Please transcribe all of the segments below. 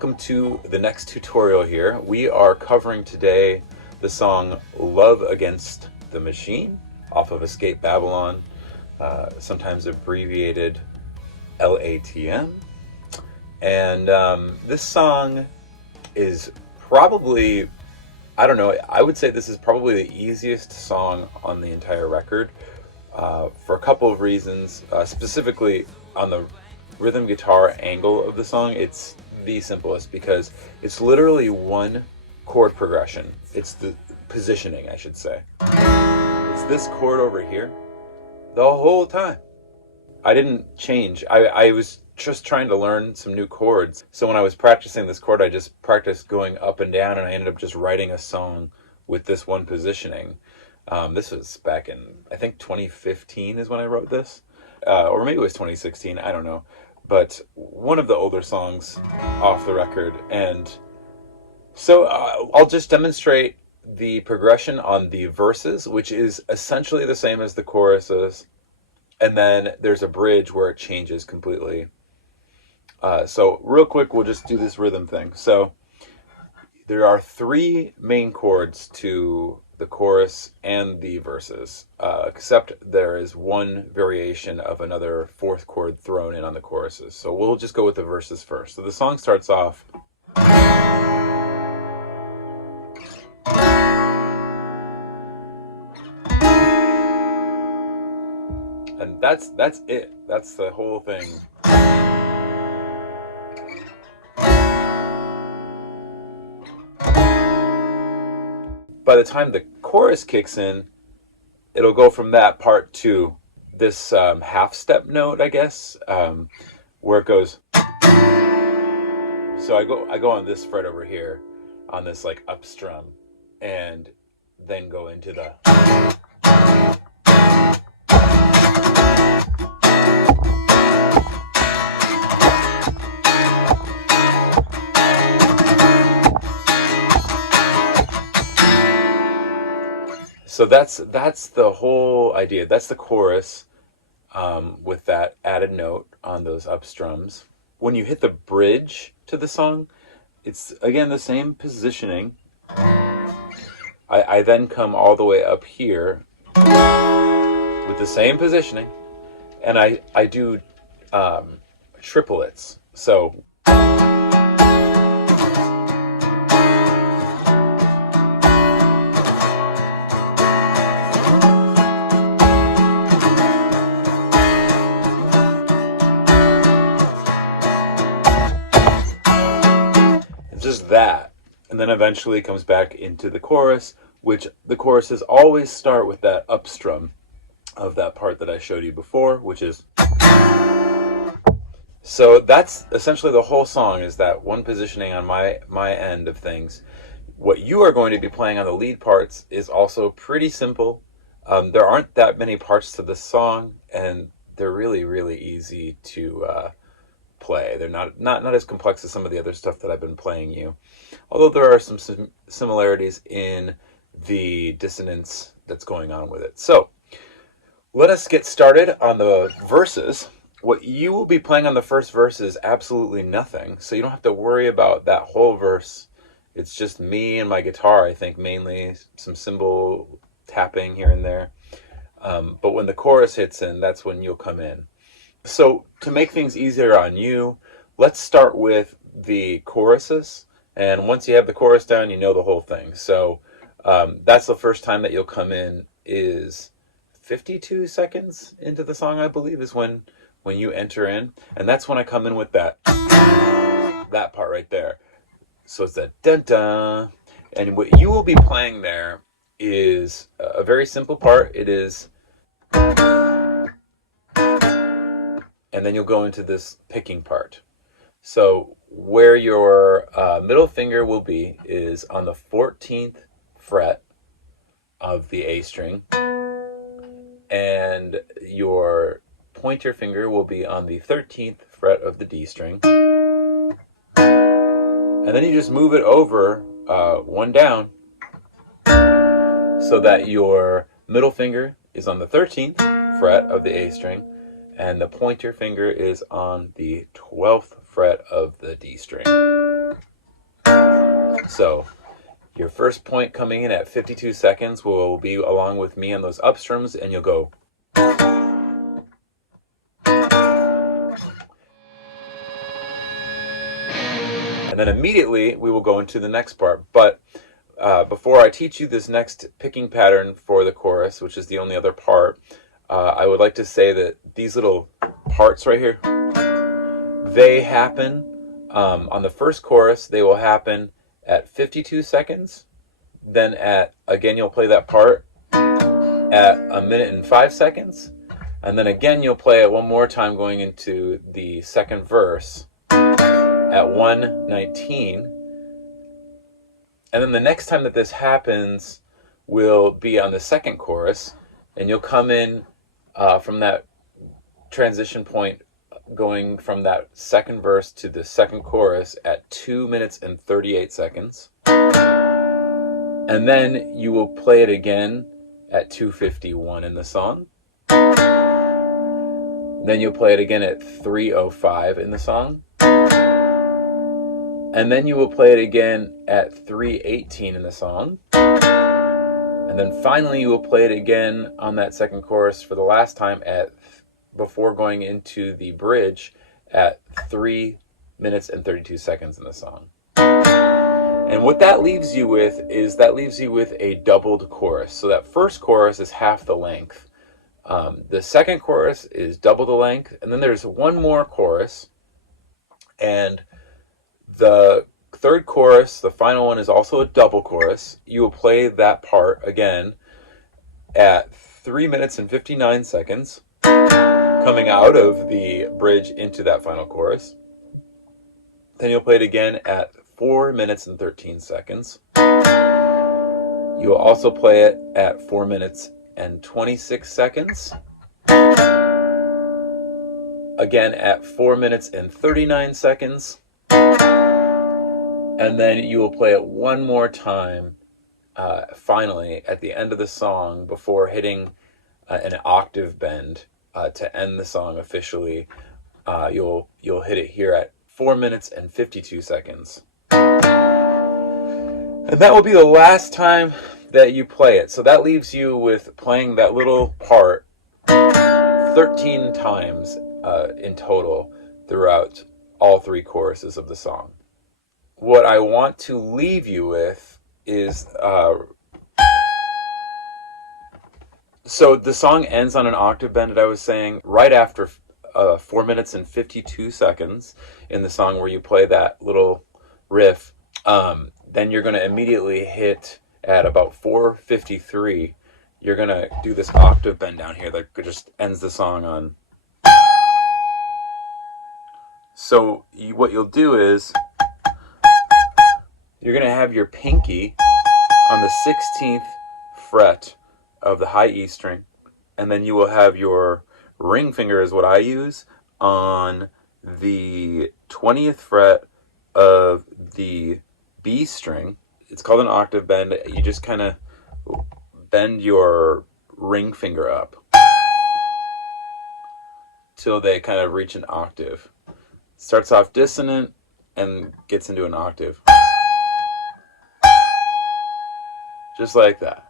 welcome to the next tutorial here. We are covering today the song Love Against the Machine off of Escape Babylon, sometimes abbreviated LATM. And this song is probably, I don't know, I would say this is probably the easiest song on the entire record for a couple of reasons. Specifically on the rhythm guitar angle of the song, it's the simplest because it's literally one chord progression. It's the positioning, I should say. It's this chord over here the whole time. I didn't change. I was just trying to learn some new chords. So when I was practicing this chord, I just practiced going up and down, and I ended up just writing a song with this one positioning. This was back in, I think 2015 is when I wrote this. Or maybe it was 2016, I don't know. But one of the older songs off the record. And so I'll just demonstrate the progression on the verses, which is essentially the same as the choruses. And then there's a bridge where it changes completely. So real quick, we'll just do this rhythm thing. So there are three main chords to the chorus and the verses, except there is one variation of another fourth chord thrown in on the choruses. So we'll just go with the verses first. So the song starts off. And that's it. That's the whole thing. By the time the chorus kicks in, it'll go from that part to this half step note, I guess, where it goes. So I go on this fret over here, on this like up strum, and then go into the. So that's the whole idea. That's the chorus with that added note on those up strums. When you hit the bridge to the song, it's again the same positioning. I then come all the way up here with the same positioning, and I do triplets. So. Just that, and then eventually comes back into the chorus, which the choruses always start with that up strum of that part that I showed you before, which is. So that's essentially the whole song, is that one positioning on my end of things. What you are going to be playing on the lead parts is also pretty simple. There aren't that many parts to the song, and they're really, really easy to play. They're not as complex as some of the other stuff that I've been playing you, although there are some similarities in the dissonance that's going on with it. So let us get started on the verses. What you will be playing on the first verse is absolutely nothing, so you don't have to worry about that whole verse. It's just me and my guitar, I think, mainly some cymbal tapping here and there. But when the chorus hits in, that's when you'll come in. So to make things easier on you, let's start with the choruses. And once you have the chorus down, you know the whole thing. So that's the first time that you'll come in, is 52 seconds into the song, I believe, is when you enter in. And that's when I come in with that part right there. So it's that dun-dun. And what you will be playing there is a very simple part. It is. And then you'll go into this picking part. So where your middle finger will be is on the 14th fret of the A string, and your pointer finger will be on the 13th fret of the D string. And then you just move it over one down so that your middle finger is on the 13th fret of the A string, and the pointer finger is on the 12th fret of the D string. So your first point coming in at 52 seconds will be along with me on those upstrums, and you'll go. And then immediately we will go into the next part. But before I teach you this next picking pattern for the chorus, which is the only other part, I would like to say that these little parts right here, they happen on the first chorus. They will happen at 52 seconds. Then again, you'll play that part at 1 minute and 5 seconds. And then again, you'll play it one more time going into the second verse at 1:19. And then the next time that this happens will be on the second chorus, and you'll come in from that transition point going from that second verse to the second chorus at 2 minutes and 38 seconds. And then you will play it again at 2:51 in the song. Then you'll play it again at 3:05 in the song. And then you will play it again at 3:18 in the song. And then finally you will play it again on that second chorus for the last time before going into the bridge at 3 minutes and 32 seconds in the song. And what that leaves you with is a doubled chorus. So that first chorus is half the length. The second chorus is double the length. And then there's one more chorus. And the third chorus, the final one, is also a double chorus. You will play that part again at 3 minutes and 59 seconds, coming out of the bridge into that final chorus. Then you'll play it again at 4 minutes and 13 seconds. You'll also play it at 4 minutes and 26 seconds. Again at 4 minutes and 39 seconds. And then you will play it one more time, finally, at the end of the song before hitting an octave bend to end the song officially. You'll hit it here at 4 minutes and 52 seconds. And that will be the last time that you play it. So that leaves you with playing that little part 13 times in total throughout all three choruses of the song. What I want to leave you with is, so the song ends on an octave bend that I was saying right after 4 minutes and 52 seconds in the song where you play that little riff. Then you're going to immediately hit at about 4:53. You're going to do this octave bend down here that just ends the song on. So what you'll do is you're going to have your pinky on the 16th fret of the high E string, and then you will have your ring finger, is what I use, on the 20th fret of the B string. It's called an octave bend. You just kind of bend your ring finger up till they kind of reach an octave. Starts off dissonant and gets into an octave. Just like that.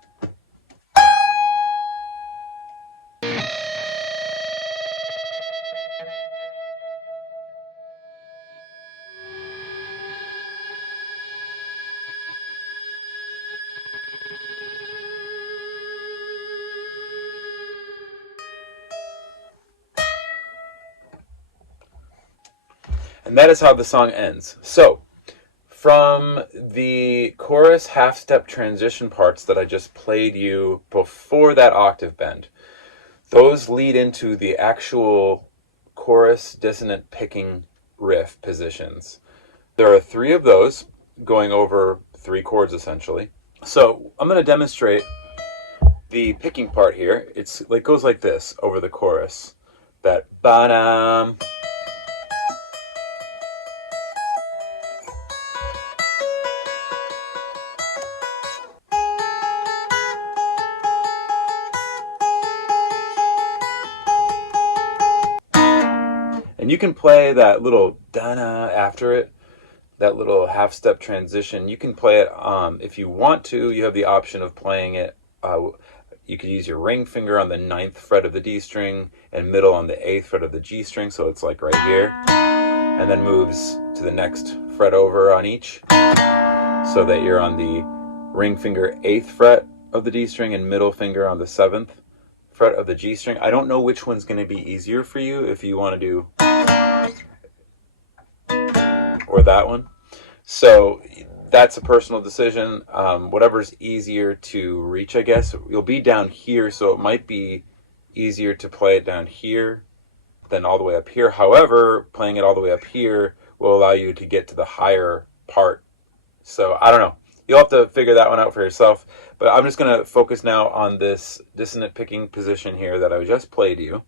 And that is how the song ends. So, from the chorus half-step transition parts that I just played you before that octave bend, those lead into the actual chorus dissonant picking riff positions. There are 3 of those going over 3 chords essentially. So I'm going to demonstrate the picking part here. It goes like this over the chorus. That ba-dum. And you can play that little da-na after it, that little half-step transition, you can play it, if you want to, you have the option of playing it, you could use your ring finger on the 9th fret of the D string and middle on the 8th fret of the G string, so it's like right here, and then moves to the next fret over on each, so that you're on the ring finger 8th fret of the D string and middle finger on the 7th fret of the G string. I don't know which one's going to be easier for you, if you want to do or that one. So that's a personal decision. Whatever's easier to reach, I guess. You'll be down here, so it might be easier to play it down here than all the way up here. However, playing it all the way up here will allow you to get to the higher part. So I don't know. You'll have to figure that one out for yourself. But I'm just going to focus now on this dissonant picking position here that I just played you.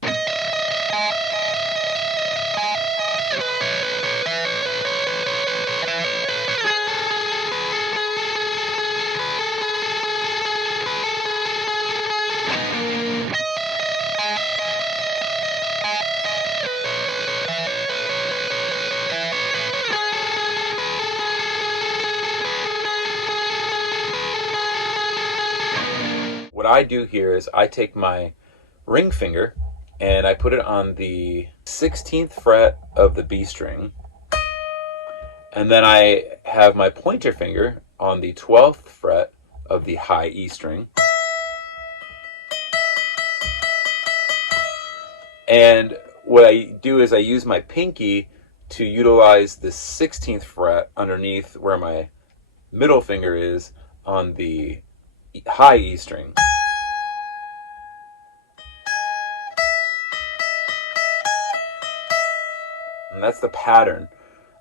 What I do here is I take my ring finger and I put it on the 16th fret of the B string, and then I have my pointer finger on the 12th fret of the high E string, and what I do is I use my pinky to utilize the 16th fret underneath where my middle finger is on the high E string. And that's the pattern,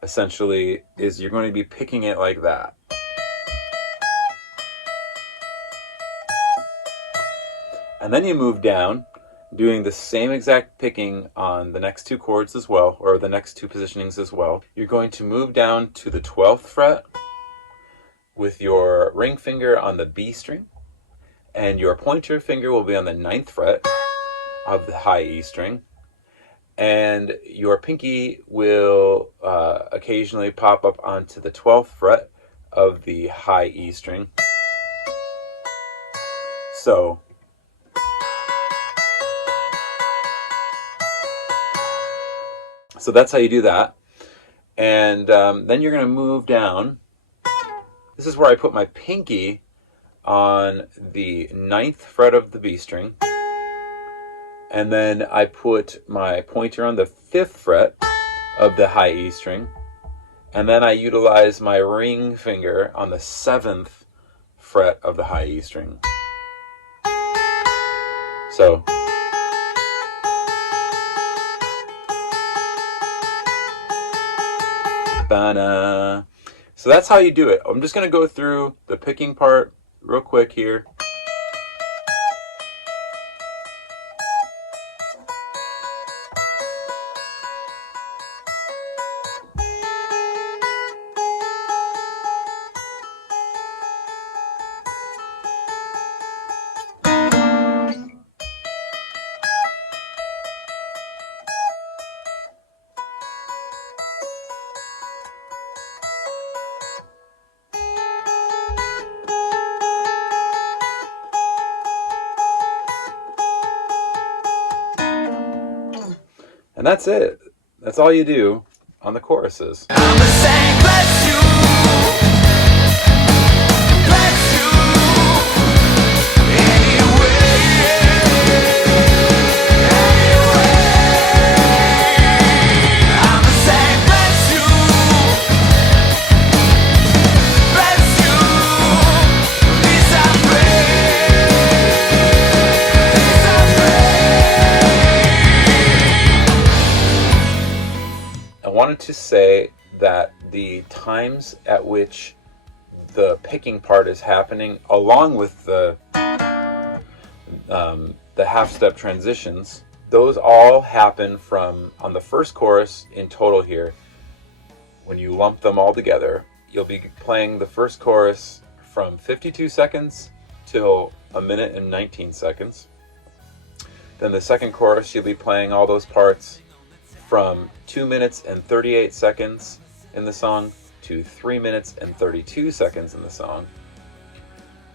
essentially, is you're going to be picking it like that. And then you move down, doing the same exact picking on the next two chords as well, or the next two positionings as well. You're going to move down to the 12th fret with your ring finger on the B string, and your pointer finger will be on the 9th fret of the high E string, and your pinky will occasionally pop up onto the 12th fret of the high E string. So that's how you do that. And then you're going to move down. This is where I put my pinky on the 9th fret of the B string, and then I put my pointer on the 5th fret of the high E string, and then I utilize my ring finger on the 7th fret of the high E string. So so that's how you do it. I'm just going to go through the picking part real quick here. And that's it. That's all you do on the choruses. I wanted to say that the times at which the picking part is happening, along with the half-step transitions, those all happen from, on the first chorus in total here, when you lump them all together, you'll be playing the first chorus from 52 seconds till 1 minute and 19 seconds. Then the second chorus, you'll be playing all those parts from 2 minutes and 38 seconds in the song to 3 minutes and 32 seconds in the song.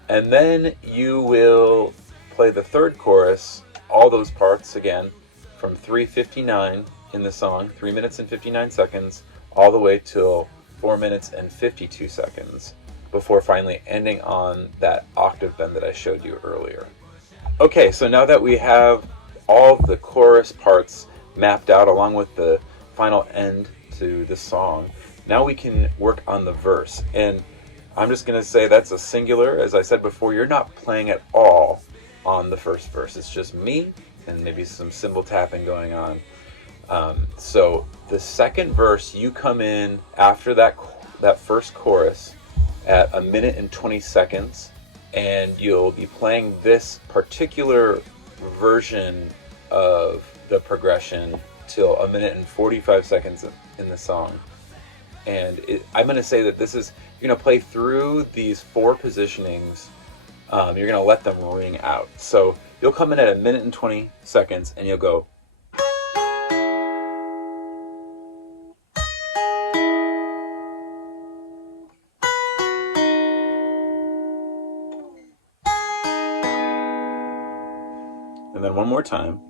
And then you will play the third chorus, all those parts again, from 3:59 in the song, 3 minutes and 59 seconds, all the way till 4 minutes and 52 seconds, before finally ending on that octave bend that I showed you earlier. Okay, so now that we have all the chorus parts mapped out along with the final end to the song, now we can work on the verse. And I'm just going to say that's a singular. As I said before, you're not playing at all on the first verse. It's just me and maybe some cymbal tapping going on. So the second verse, you come in after that first chorus at 1 minute and 20 seconds, and you'll be playing this particular version of the progression till 1 minute and 45 seconds in the song. And I'm going to say that this is, you're going to play through these 4 positionings. You're going to let them ring out. So you'll come in at 1 minute and 20 seconds and you'll go. And then one more time.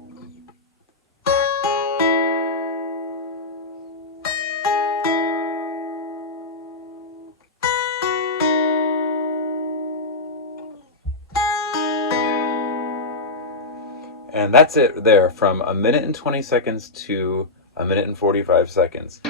And that's it there, from 1 minute and 20 seconds to 1 minute and 45 seconds.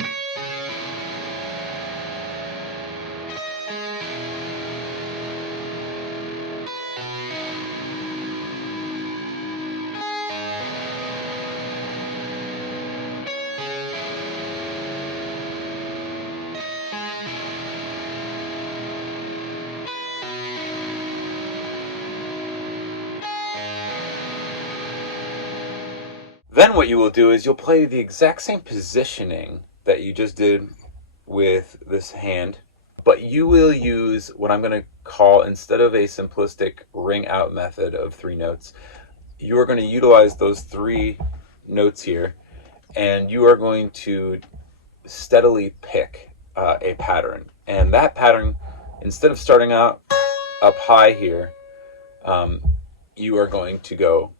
Then what you will do is you'll play the exact same positioning that you just did with this hand, but you will use what I'm going to call, instead of a simplistic ring out method of 3 notes, you are going to utilize those 3 notes here, and you are going to steadily pick a pattern. And that pattern, instead of starting out up high here, you are going to go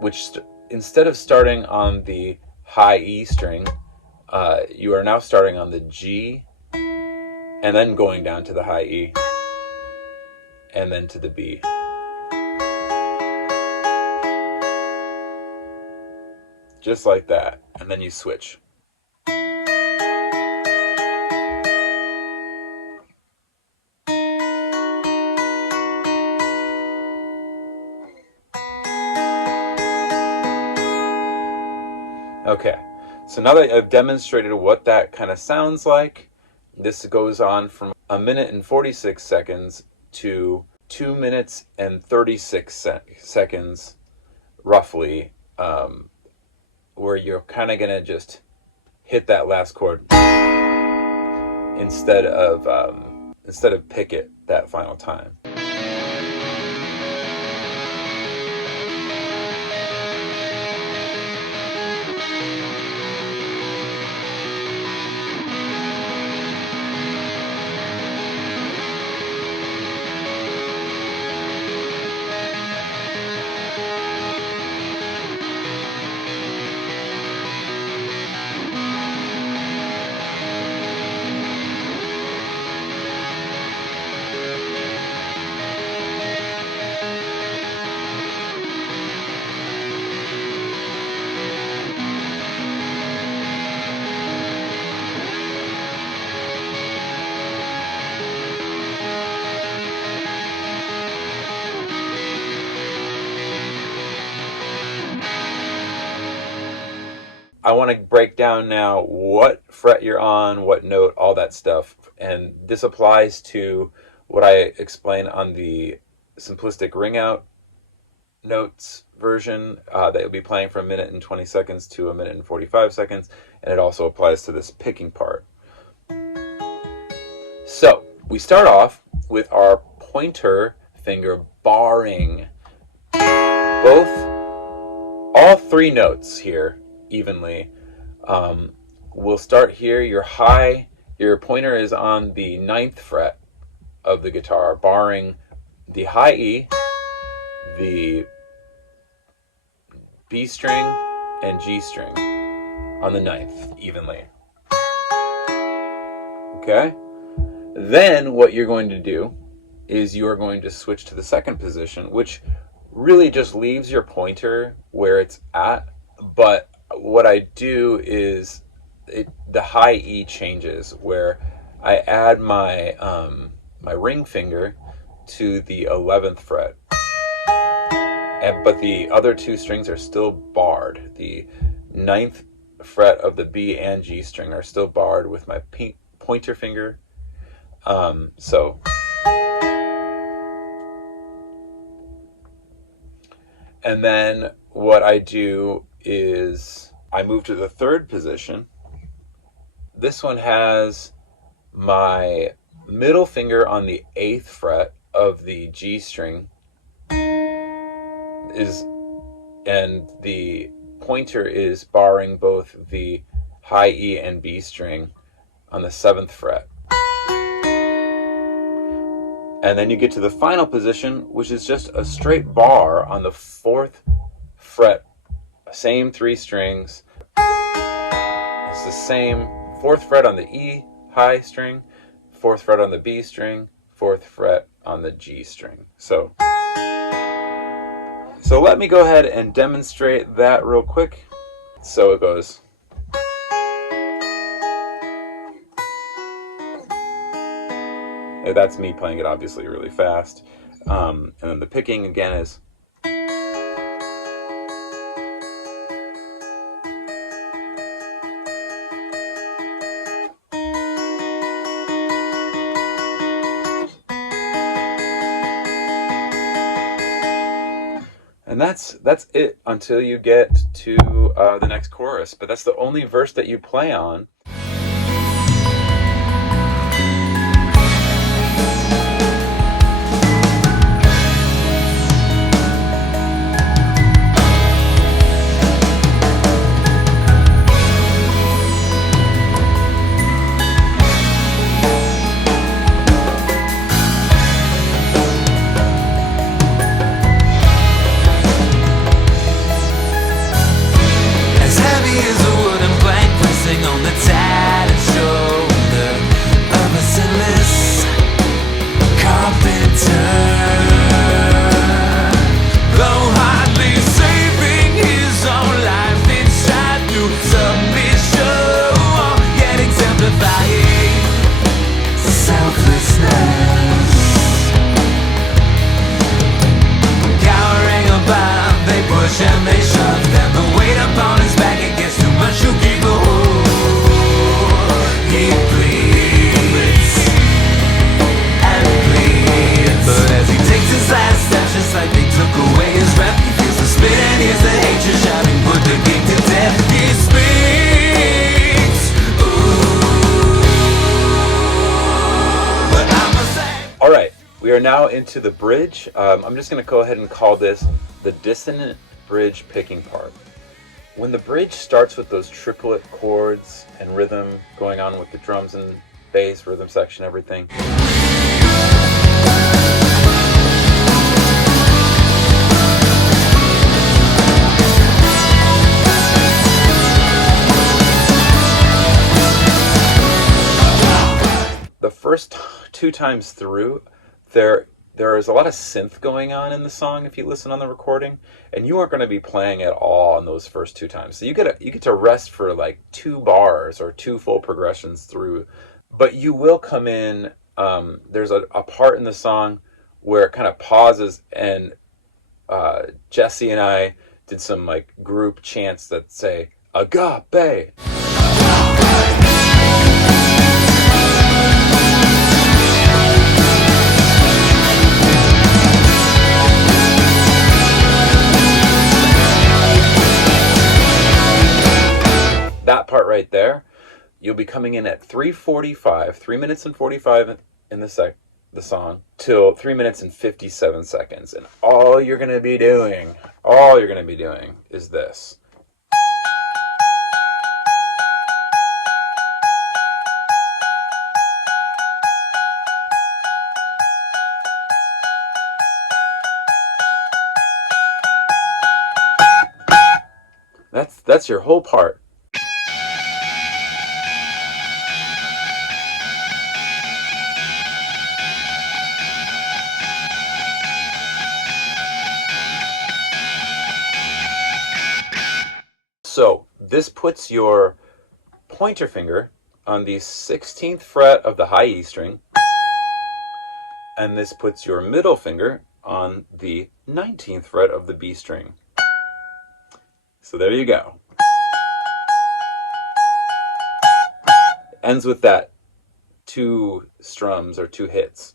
which instead of starting on the high E string, you are now starting on the G and then going down to the high E and then to the B. Just like that, and then you switch. Okay, so now that I've demonstrated what that kind of sounds like, this goes on from 1 minute and 46 seconds to 2 minutes and 36 seconds, roughly, where you're kind of going to just hit that last chord instead of pick it that final time. I want to break down now what fret you're on, what note, all that stuff. And this applies to what I explained on the simplistic ring out notes version that you'll be playing from 1 minute and 20 seconds to 1 minute and 45 seconds. And it also applies to this picking part. So we start off with our pointer finger barring all three notes here evenly. We'll start here. Your pointer is on the 9th fret of the guitar, barring the high E, the B string, and G string on the 9th evenly. Okay? Then what you're going to do is you are going to switch to the second position, which really just leaves your pointer where it's at. But what I do is the high E changes, where I add my my ring finger to the 11th fret, but the other two strings are still barred. The 9th fret of the B and G string are still barred with my pointer finger. And then what I do is I move to the third position. This one has my middle finger on the 8th fret of the G string, and the pointer is barring both the high E and B string on the 7th fret. And then you get to the final position, which is just a straight bar on the 4th fret. Same three strings. It's the same 4th fret on the E high string, 4th fret on the B string, 4th fret on the G string. So let me go ahead and demonstrate that real quick. So it goes. That's me playing it obviously really fast. And then the picking again is. And that's it until you get to the next chorus. But that's the only verse that you play on. We are now into the bridge. I'm just going to go ahead and call this the dissonant bridge picking part. When the bridge starts with those triplet chords and rhythm going on with the drums and bass, rhythm section, everything. The first two times through, there is a lot of synth going on in the song if you listen on the recording, and you aren't going to be playing at all on those first two times. So you get to rest for like 2 bars or 2 full progressions through, but you will come in. There's a part in the song where it kind of pauses, and Jesse and I did some like group chants that say agape. That part right there, you'll be coming in at 3:45, 3 minutes and 45 in the song, till 3 minutes and 57 seconds. And all you're going to be doing all you're going to be doing is this. That's your whole part. So this puts your pointer finger on the 16th fret of the high E string, and this puts your middle finger on the 19th fret of the B string. So there you go. Ends with that 2 strums or 2 hits,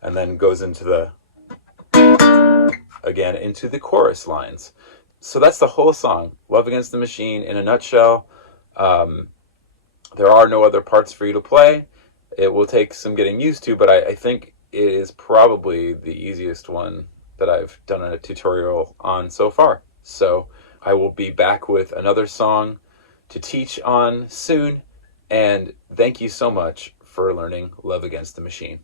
and then goes into the chorus lines. So that's the whole song, Love Against the Machine, in a nutshell. There are no other parts for you to play. It will take some getting used to, but I think it is probably the easiest one that I've done a tutorial on so far. So I will be back with another song to teach on soon, and thank you so much for learning Love Against the Machine.